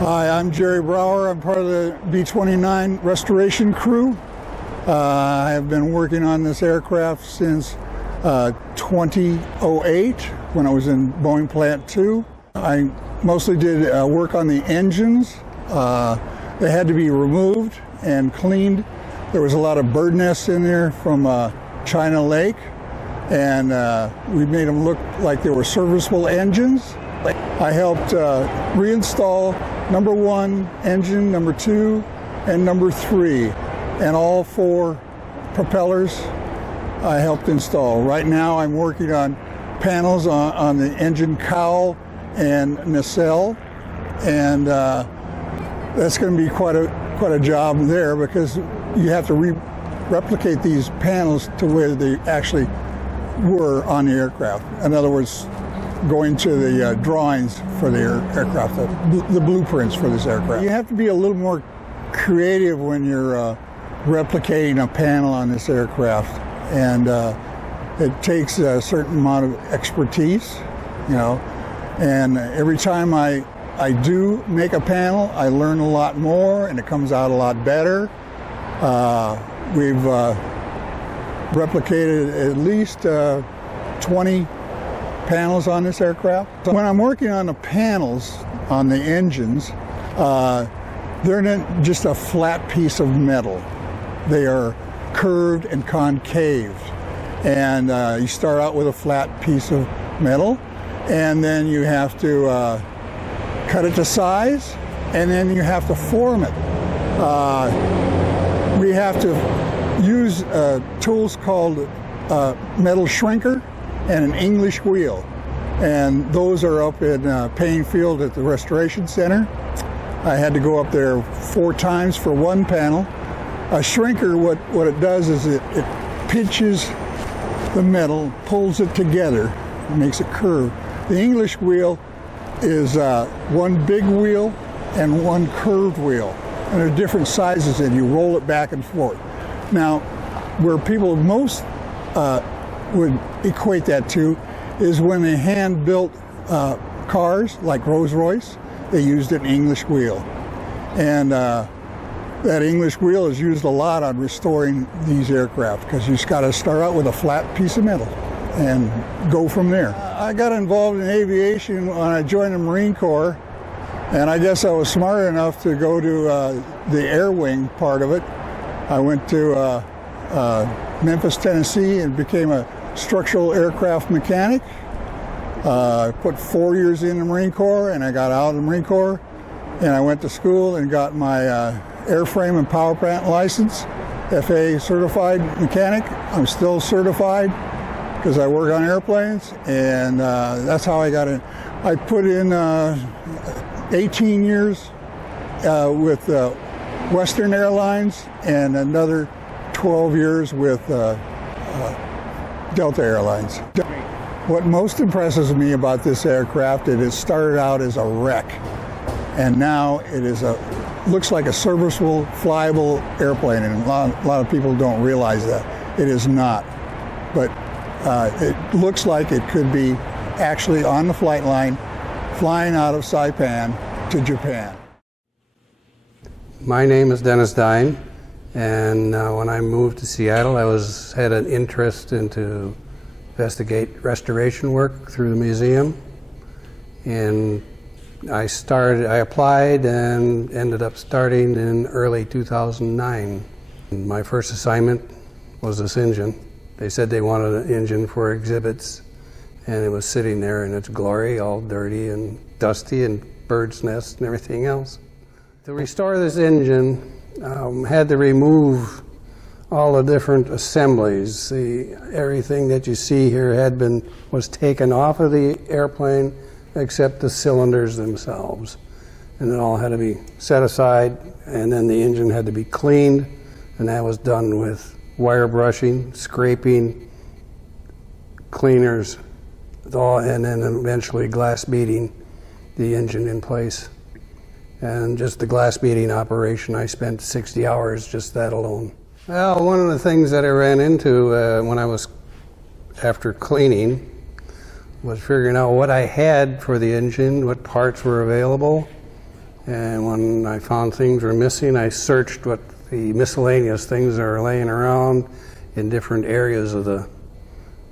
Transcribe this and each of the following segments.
Hi, I'm Jerry Brower. I'm part of the B-29 restoration crew. I have been working on this aircraft since 2008 when I was in Boeing Plant 2. I mostly did work on the engines. They had to be removed and cleaned. There was a lot of bird nests in there from China Lake, and we made them look like they were serviceable engines. I helped reinstall number 1 engine, number 2, and number 3, and all 4 propellers I helped install. Right now I'm working on panels on the engine cowl and nacelle, and that's going to be quite a job there, because you have to replicate these panels to where they actually were on the aircraft. In other words, going to the drawings for the aircraft, the blueprints for this aircraft. You have to be a little more creative when you're replicating a panel on this aircraft, and it takes a certain amount of expertise, you know. And every time I do make a panel, I learn a lot more, and it comes out a lot better. We've replicated at least 20 panels on this aircraft. When I'm working on the panels on the engines, they're not just a flat piece of metal. They are curved and concaved. And you start out with a flat piece of metal, and then you have to cut it to size, and then you have to form it. We have to use tools called metal shrinker and an English wheel, and those are up in Payne Field at the Restoration Center. I had to go up there 4 times for one panel. A shrinker, what it does is it pinches the metal, pulls it together, and makes it curve. The English wheel is one big wheel and one curved wheel, and they're different sizes, and you roll it back and forth. Now, where people most would equate that to is when they hand-built cars like Rolls-Royce, they used an English wheel. And that English wheel is used a lot on restoring these aircraft, because you just got to start out with a flat piece of metal and go from there. I got involved in aviation when I joined the Marine Corps, and I guess I was smart enough to go to the air wing part of it. I went to Memphis, Tennessee, and became a structural aircraft mechanic. I put 4 years in the Marine Corps, and I got out of the Marine Corps, and I went to school and got my airframe and power plant license, FAA certified mechanic. I'm still certified because I work on airplanes, and that's how I got in. I put in 18 years with Western Airlines and another 12 years with Delta Airlines. What most impresses me about this aircraft is it started out as a wreck, and now it is looks like a serviceable, flyable airplane, and a lot of people don't realize that. It is not, but it looks like it could be actually on the flight line, flying out of Saipan to Japan. My name is Dennis Dine, and when I moved to Seattle, I had an interest to investigate restoration work through the museum, and I applied and ended up starting in early 2009. And my first assignment was this engine. They said they wanted an engine for exhibits, and it was sitting there in its glory, all dirty and dusty and bird's nests and everything else. To restore this engine, had to remove all the different assemblies. Everything that you see here was taken off of the airplane except the cylinders themselves. And it all had to be set aside, and then the engine had to be cleaned, and that was done with wire brushing, scraping, cleaners, and then eventually glass beading the engine in place. And just the glass beading operation, I spent 60 hours just that alone. Well, one of the things that I ran into when I was after cleaning was figuring out what I had for the engine, what parts were available, And when I found things were missing, I searched what the miscellaneous things that are laying around in different areas of the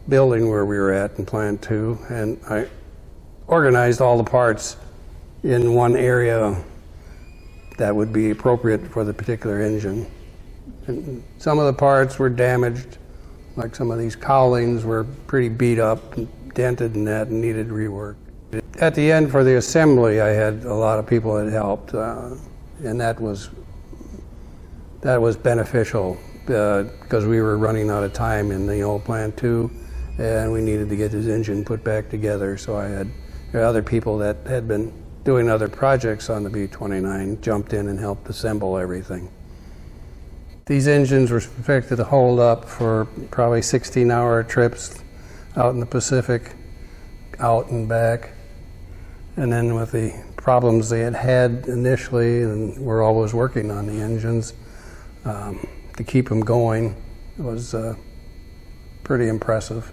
building where we were at in Plant 2, and I organized all the parts in one area that would be appropriate for the particular engine. And some of the parts were damaged, like some of these cowlings were pretty beat up and dented and that and needed rework. At the end, for the assembly, I had a lot of people that helped, and that was beneficial because we were running out of time in the old Plant 2, and we needed to get this engine put back together. So I had other people that had been doing other projects on the B-29 jumped in and helped assemble everything. These engines were expected to hold up for probably 16-hour trips out in the Pacific, out and back. And then with the problems they had initially, and we're always working on the engines to keep them going, it was pretty impressive.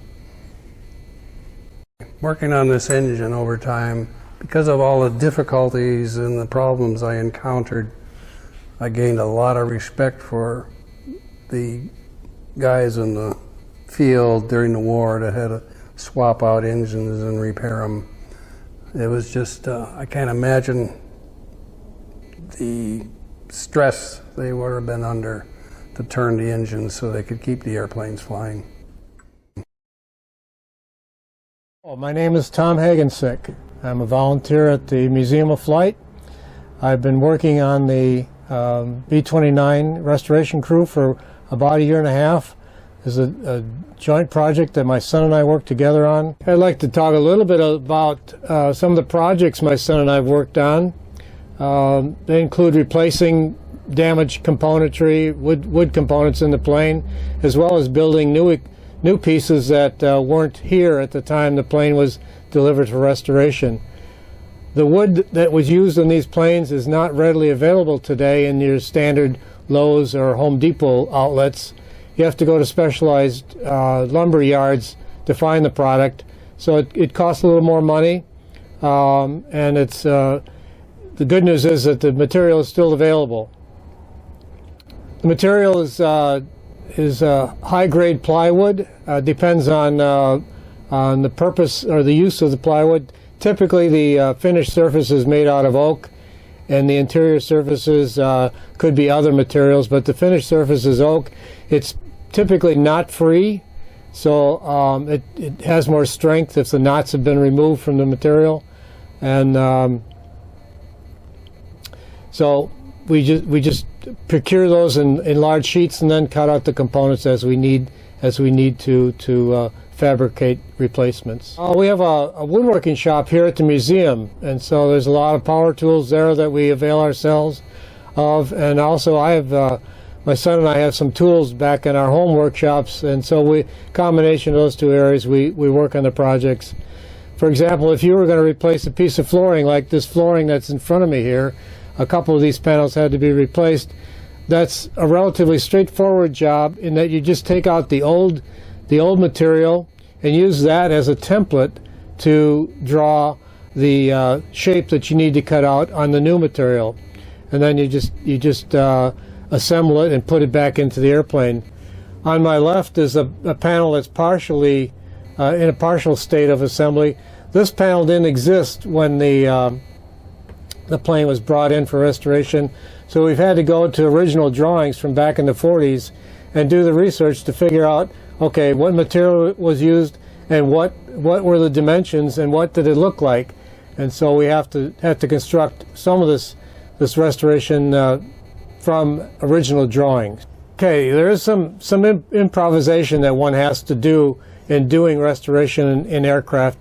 Working on this engine over time, because of all the difficulties and the problems I encountered, I gained a lot of respect for the guys in the field during the war that had to swap out engines and repair them. It was just, I can't imagine the stress they would have been under to turn the engines so they could keep the airplanes flying. My name is Tom Hagensick. I'm a volunteer at the Museum of Flight. I've been working on the B-29 restoration crew for about a year and a half. It's a joint project that my son and I worked together on. I'd like to talk a little bit about some of the projects my son and I have worked on. They include replacing damaged componentry, wood components in the plane, as well as building new pieces that weren't here at the time the plane was delivered for restoration. The wood that was used in these planes is not readily available today in your standard Lowe's or Home Depot outlets. You have to go to specialized lumber yards to find the product, so it costs a little more money, and it's the good news is that the material is still available. The material is high-grade plywood. Depends on the purpose or the use of the plywood. Typically, the finished surface is made out of oak, and the interior surfaces could be other materials, but the finished surface is oak. It's typically knot free, so it has more strength if the knots have been removed from the material, and so we just procure those in large sheets and then cut out the components as we need to fabricate replacements. We have a woodworking shop here at the museum, and so there's a lot of power tools there that we avail ourselves of, and also I have my son and I have some tools back in our home workshops, and so combination of those two areas we work on the projects. For example, if you were going to replace a piece of flooring like this flooring that's in front of me here, a couple of these panels had to be replaced. That's a relatively straightforward job in that you just take out the old material and use that as a template to draw the shape that you need to cut out on the new material, and then you just assemble it and put it back into the airplane. On my left is a panel that's partially in a partial state of assembly. This panel didn't exist when the plane was brought in for restoration, so we've had to go to original drawings from back in the 40s and do the research to figure out, okay, what material was used and what were the dimensions and what did it look like. And so we have to construct some of this restoration from original drawings. Okay, there is some improvisation that one has to do in doing restoration in aircraft.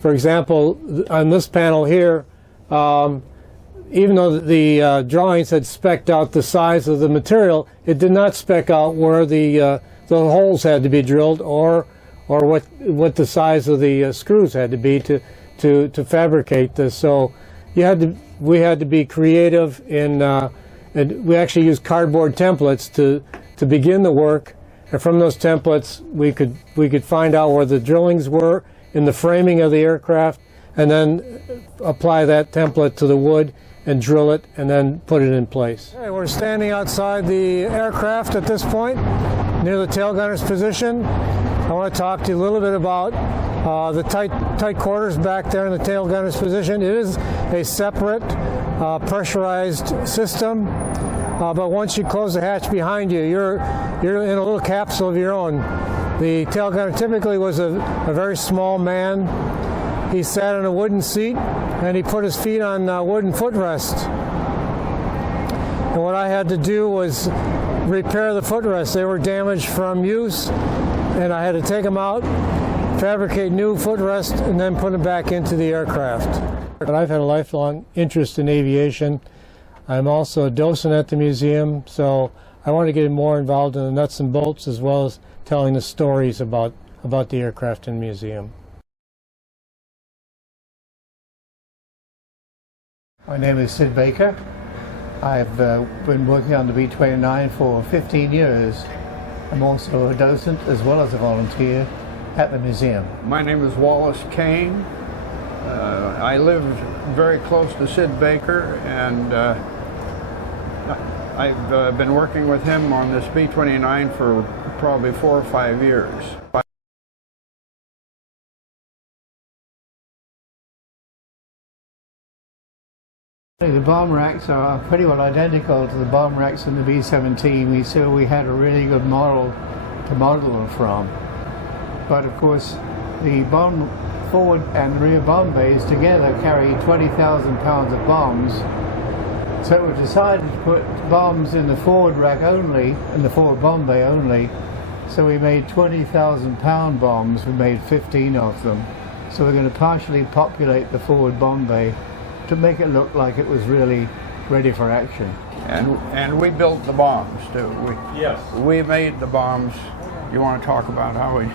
For example, on this panel here, even though the drawings had spec'd out the size of the material, it did not spec out where the holes had to be drilled or what the size of the screws had to be to fabricate this. So we had to be creative in, and we actually used cardboard templates to begin the work. And from those templates, we could find out where the drillings were in the framing of the aircraft, and then apply that template to the wood and drill it and then put it in place. Okay, we're standing outside the aircraft at this point, near the tail gunner's position. I want to talk to you a little bit about the tight quarters back there in the tail gunner's position. It is a separate pressurized system, but once you close the hatch behind you, you're in a little capsule of your own. The tail gunner typically was a very small man. He sat in a wooden seat and he put his feet on wooden footrests. And what I had to do was repair the footrests. They were damaged from use, and I had to take them out, fabricate new footrests, and then put them back into the aircraft. But I've had a lifelong interest in aviation. I'm also a docent at the museum, so I want to get more involved in the nuts and bolts as well as telling the stories about the aircraft in the museum. My name is Sid Baker. I've been working on the B-29 for 15 years. I'm also a docent as well as a volunteer at the museum. My name is Wallace Kane. I live very close to Sid Baker, and I've been working with him on this B-29 for probably 4 or 5 years. The bomb racks are pretty well identical to the bomb racks in the B-17, so we had a really good model to model them from. But of course, the bomb forward and rear bomb bays together carry 20,000 pounds of bombs. So it was decided to put bombs in the forward rack only, in the forward bomb bay only. So we made 20,000 pound bombs. We made 15 of them. So we're going to partially populate the forward bomb bay to make it look like it was really ready for action. And we built the bombs too. Yes. We made the bombs. You want to talk about how we...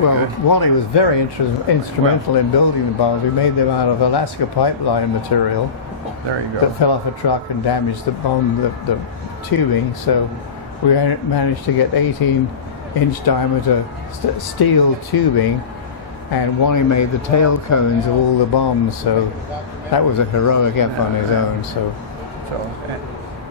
Well, Wally was very instrumental in building the bombs. We made them out of Alaska pipeline material. There you go. That fell off a truck and damaged the bomb, the tubing. So we managed to get 18-inch diameter steel tubing, and Wally made the tail cones of all the bombs. So that was a heroic effort on his own.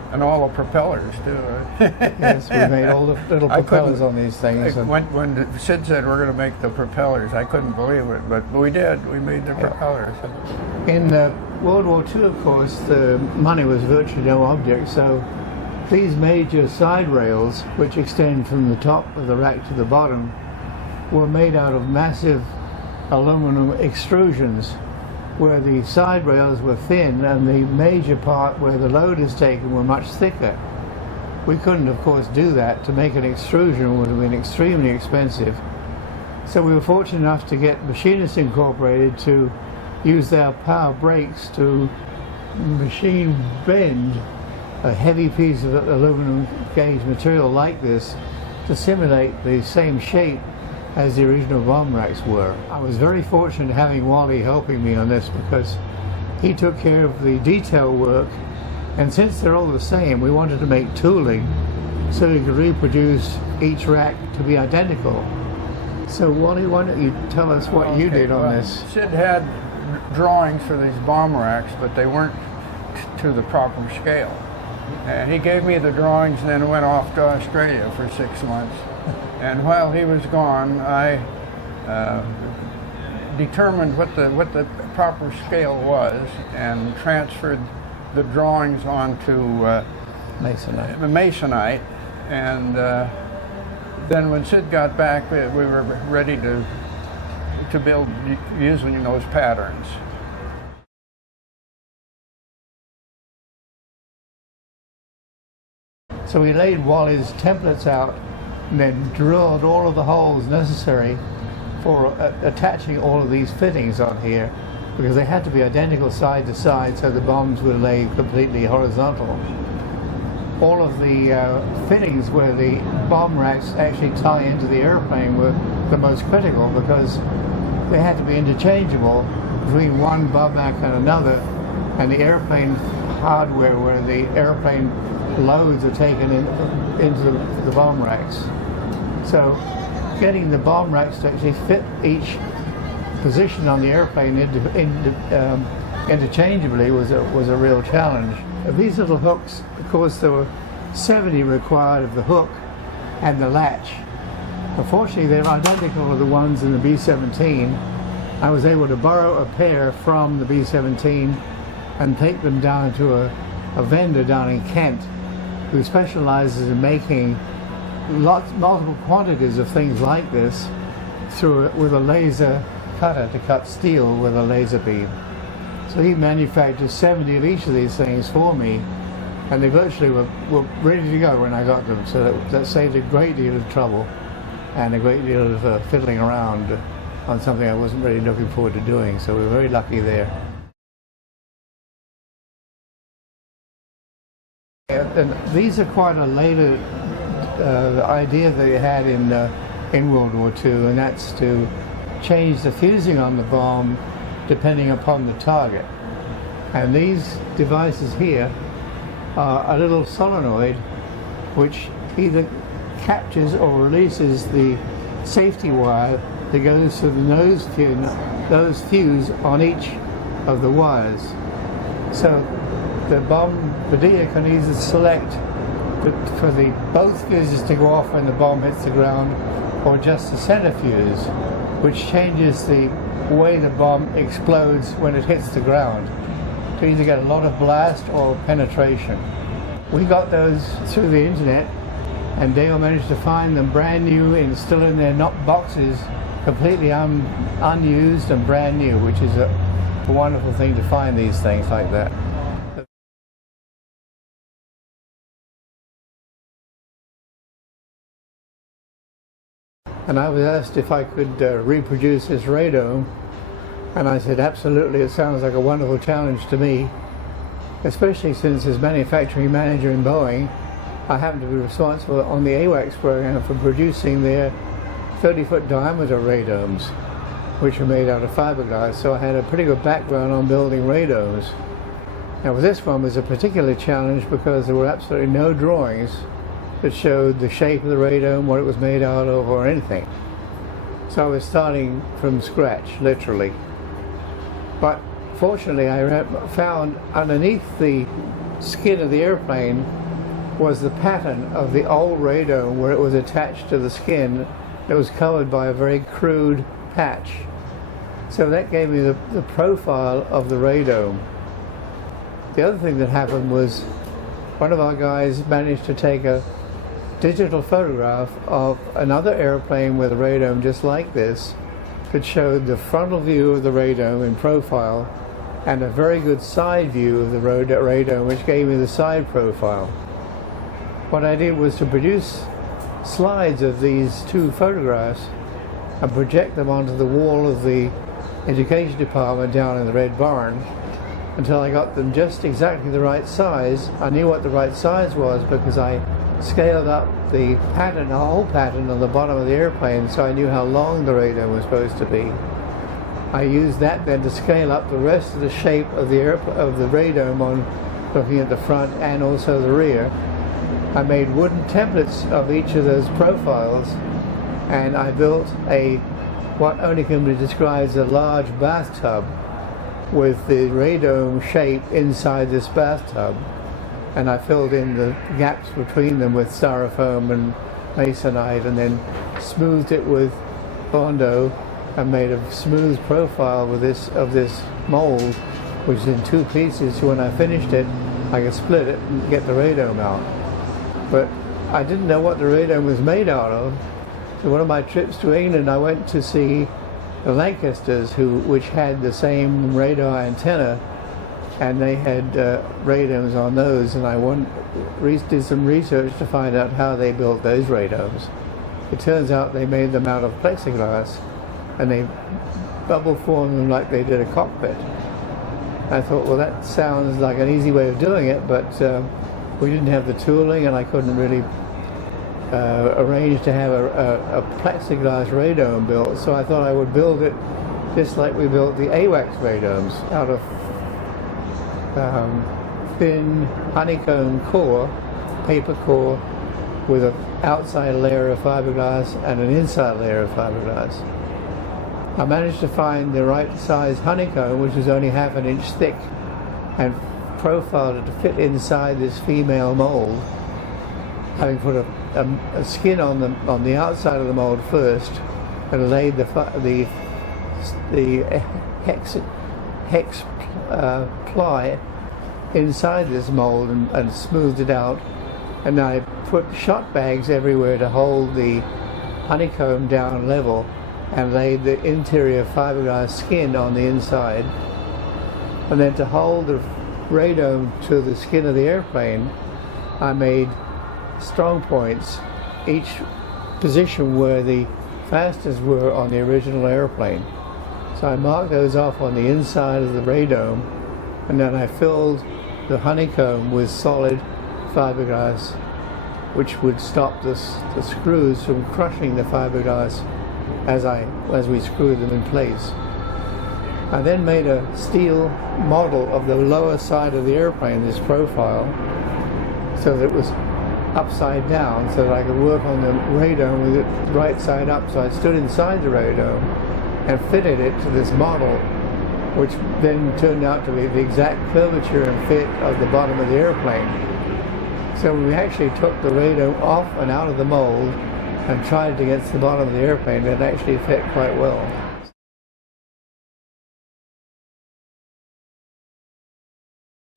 And all the propellers too. Yes, we made all the little propellers on these things. When Sid said we're going to make the propellers, I couldn't believe it, but we did. We made the propellers. In World War II, of course, the money was virtually no object, so these major side rails, which extend from the top of the rack to the bottom, were made out of massive aluminum extrusions, where the side rails were thin and the major part where the load is taken were much thicker. We couldn't, of course, do that. To make an extrusion would have been extremely expensive. So we were fortunate enough to get Machinists Incorporated to use their power brakes to machine bend a heavy piece of aluminum gauge material like this to simulate the same shape as the original bomb racks were. I was very fortunate having Wally helping me on this because he took care of the detail work, and since they're all the same, we wanted to make tooling so we could reproduce each rack to be identical. So Wally, why don't you tell us what you did on this? Sid had drawings for these bomb racks, but they weren't to the proper scale. And he gave me the drawings and then went off to Australia for 6 months. And while he was gone, I determined what the proper scale was and transferred the drawings onto masonite. And then when Sid got back, we were ready to build using those patterns. So we laid Wally's templates out and then drilled all of the holes necessary for attaching all of these fittings on here, because they had to be identical side to side so the bombs would lay completely horizontal. All of the fittings where the bomb racks actually tie into the airplane were the most critical, because they had to be interchangeable between one bomb rack and another, and the airplane hardware where the airplane loads are taken into the bomb racks. So getting the bomb racks to actually fit each position on the airplane interchangeably was a real challenge. These little hooks, of course, there were 70 required of the hook and the latch. Unfortunately, they're identical to the ones in the B-17. I was able to borrow a pair from the B-17 and take them down to a vendor down in Kent who specializes in making multiple quantities of things like this with a laser cutter to cut steel with a laser beam. So he manufactured 70 of each of these things for me, and they virtually were ready to go when I got them. So that saved a great deal of trouble and a great deal of fiddling around on something I wasn't really looking forward to doing. So we were very lucky there. And these are quite a later idea they had in World War II, and that's to change the fusing on the bomb depending upon the target. And these devices here are a little solenoid which either captures or releases the safety wire that goes to the nose fuse on each of the wires. So the bombardier can either select for both fuses to go off when the bomb hits the ground, or just the center fuse, which changes the way the bomb explodes when it hits the ground, to either get a lot of blast or penetration. We got those through the internet, and Dale managed to find them brand new and still in their boxes, completely unused and brand new, which is a wonderful thing to find these things like that. And I was asked if I could reproduce this radome, and I said absolutely, it sounds like a wonderful challenge to me, especially since as manufacturing manager in Boeing, I happen to be responsible on the AWACS program for producing their 30-foot diameter radomes, which are made out of fiberglass, so I had a pretty good background on building radomes. Now with this one was a particular challenge because there were absolutely no drawings that showed the shape of the radome, what it was made out of, or anything. So I was starting from scratch, literally. But fortunately, I found underneath the skin of the airplane was the pattern of the old radome, where it was attached to the skin that was covered by a very crude patch. So that gave me the profile of the radome. The other thing that happened was one of our guys managed to take a digital photograph of another airplane with a radome just like this that showed the frontal view of the radome in profile and a very good side view of the radome, which gave me the side profile. What I did was to produce slides of these two photographs and project them onto the wall of the education department down in the Red Barn until I got them just exactly the right size. I knew what the right size was because I scaled up the pattern, the whole pattern on the bottom of the airplane, so I knew how long the radome was supposed to be. I used that then to scale up the rest of the shape of the radome on looking at the front and also the rear. I made wooden templates of each of those profiles, and I built what only can be described as a large bathtub with the radome shape inside this bathtub. And I filled in the gaps between them with styrofoam and masonite, and then smoothed it with Bondo and made a smooth profile of this mold, which is in two pieces, so when I finished it I could split it and get the radome out. But I didn't know what the radome was made out of, so one of my trips to England I went to see the Lancasters, which had the same radar antenna, and they had radomes on those, and I did some research to find out how they built those radomes. It turns out they made them out of plexiglass, and they bubble formed them like they did a cockpit. I thought, well, that sounds like an easy way of doing it, but we didn't have the tooling, and I couldn't really arrange to have a plexiglass radome built, so I thought I would build it just like we built the AWACS radomes, out of thin honeycomb core, paper core, with an outside layer of fiberglass and an inside layer of fiberglass. I managed to find the right size honeycomb, which was only ½ inch thick, and profiled it to fit inside this female mold, having put a skin on the outside of the mold first, and laid the hex ply inside this mold and smoothed it out, and I put shot bags everywhere to hold the honeycomb down level, and laid the interior fiberglass skin on the inside. And then to hold the radome to the skin of the airplane, I made strong points, each position where the fasteners were on the original airplane. So I marked those off on the inside of the radome, and then I filled the honeycomb with solid fiberglass, which would stop the screws from crushing the fiberglass as we screwed them in place. I then made a steel model of the lower side of the airplane, this profile, so that it was upside down, so that I could work on the radome with it right side up. So I stood inside the radome and fitted it to this model, which then turned out to be the exact curvature and fit of the bottom of the airplane. So we actually took the radome off and out of the mold and tried it against the bottom of the airplane, and it actually fit quite well.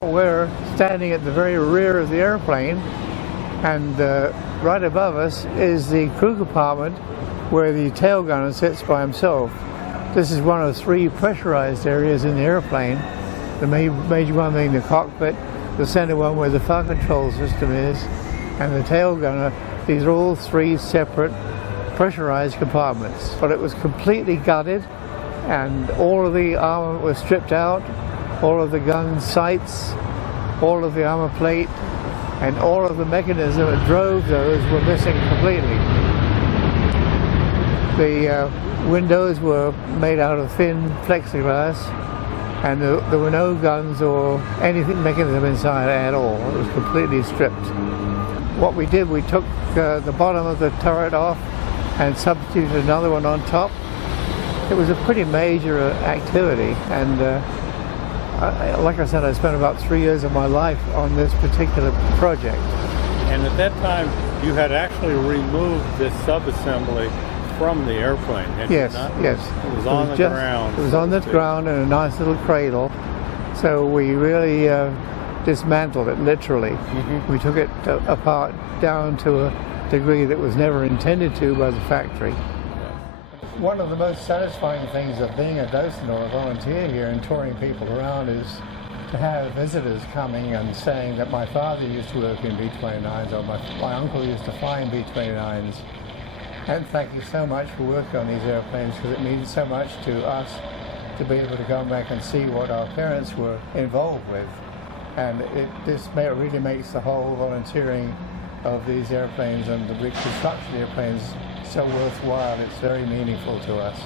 We're standing at the very rear of the airplane, and right above us is the crew compartment where the tail gunner sits by himself. This is one of 3 pressurized areas in the airplane, the major one being the cockpit, the center one where the fire control system is, and the tail gunner. These are all 3 separate pressurized compartments. But it was completely gutted, and all of the armor was stripped out, all of the gun sights, all of the armor plate, and all of the mechanism that drove those were missing completely. The windows were made out of thin plexiglass, and there were no guns or anything mechanism inside at all. It was completely stripped. What we did, we took the bottom of the turret off and substituted another one on top. It was a pretty major activity, and like I said, I spent about 3 years of my life on this particular project. And at that time, you had actually removed this subassembly from the airplane, had Yes, you not? yes. It was on the ground. It was on the ground in a nice little cradle. So we really dismantled it, literally. We took it apart down to a degree that was never intended to by the factory. One of the most satisfying things of being a docent or a volunteer here and touring people around is to have visitors coming and saying that my father used to work in B-29s, or my uncle used to fly in B-29s. And thank you so much for working on these airplanes, because it means so much to us to be able to go back and see what our parents were involved with. And this really makes the whole volunteering of these airplanes and the reconstruction airplanes so worthwhile. It's very meaningful to us.